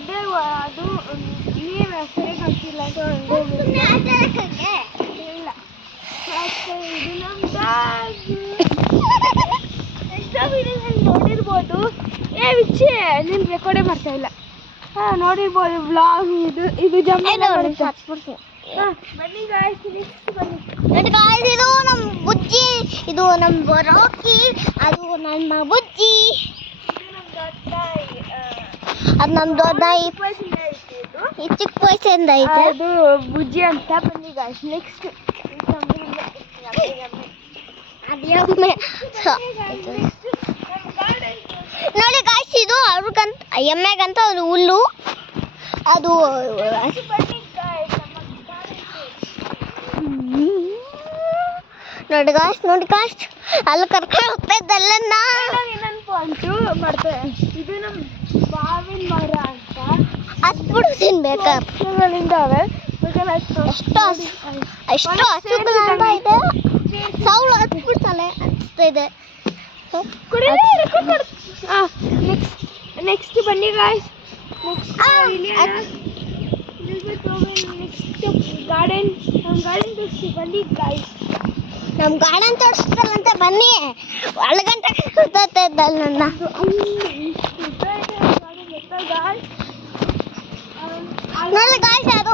ಗದ್ದೆ ಅದು ನೀರು ಸರಿಯಾಗಿ ಹಾಕಿಲ್ಲ ಅಂತ ಇಲ್ಲ. ಇದು ನಮ್ಮ ಎಷ್ಟೋ ವಿಡಿಯೋದಲ್ಲಿ ನೋಡಿರ್ಬೋದು. ವಿಚ್ಚಿ ನೀನು ರೆಕಾರ್ಡೇ ಮಾಡ್ತಾ ಇಲ್ಲ. ನೋಡಿರ್ಬೋದು ವ್ಲಾಗ್. ಇದು ಜಮ್ಮೆ ಬನ್ನಿ ಗಾಯ್ಸ್, ನೆಕ್ಸ್ಟ್ ಬನ್ನಿ. ಇದು ನಮ್ಮ ಬುಜ್ಜಿ, ಇದು ನಮ್ಮ ರಾಕಿ, ಅದು ನಮ್ಮ ಬುಜ್ಜಿ, ಅದು ನಮ್ಮ ದೊಡ್ಡ ಈ ಚಿಕ್ಕ ವಯಸ್ಸಿಂದ ಐತೆ. ಅದು ಬುಜ್ಜಿ ಅಂತ. ಬನ್ನಿ ಗಾಯ್ಸ್ ನೆಕ್ಸ್ಟ್. ನೋಡಿ ಗಾಯ್ಸ್, ಇದು ಅವ್ರಿಗಂತ ಎಮ್ಮೆಗಂತ ಅದು ಹುಲ್ಲು. ಅದು ನೋಡಿ ಗಾಯ್ಸ್ ಅಲ್ಲಿ ಕರ್ಕೊಂಡು ಹೋಗ್ತಾ ಇದ್ದಲ್ಲ. ಏನನ್ಪು ಅಂತೂ ಮಾಡ್ತೇವೆ. ಇದು ನಮ್ಮ ಮಾವಿನ ಮರ ಅಂತ ಹಸ್ಬಿಡು ತಿನ್ಬೇಕಾಗಿದ್ದಾವೆ. ಎಷ್ಟು ಹಸುಗಳಿಂದ ಇದೆ. ಸಾವುಳು ಹತ್ಬಿಡ್ತಾನೆ ಅನಿಸ್ತಾ ಇದೆ. ನೆಕ್ಸ್ಟ್ ಬನ್ನಿ ಗಾಯ್ಸ್. Next garden. ನಮ್ಮ ಗಾರ್ಡನ್ ತೋರಿಸ್ತೀವಿ ಬನ್ನಿ ಗಾಯ್ಸ್. ನಮ್ಮ ಗಾರ್ಡನ್ ತೋರಿಸ್ತಾರಂತೆ ಬನ್ನಿ. ಒಳಗಂಟೆ ಕೂತಾ ಇದ್ದಲ್ಲ ನನ್ನ. ನೋಡಿ ಗಾಯ್ಸ್, ಅದು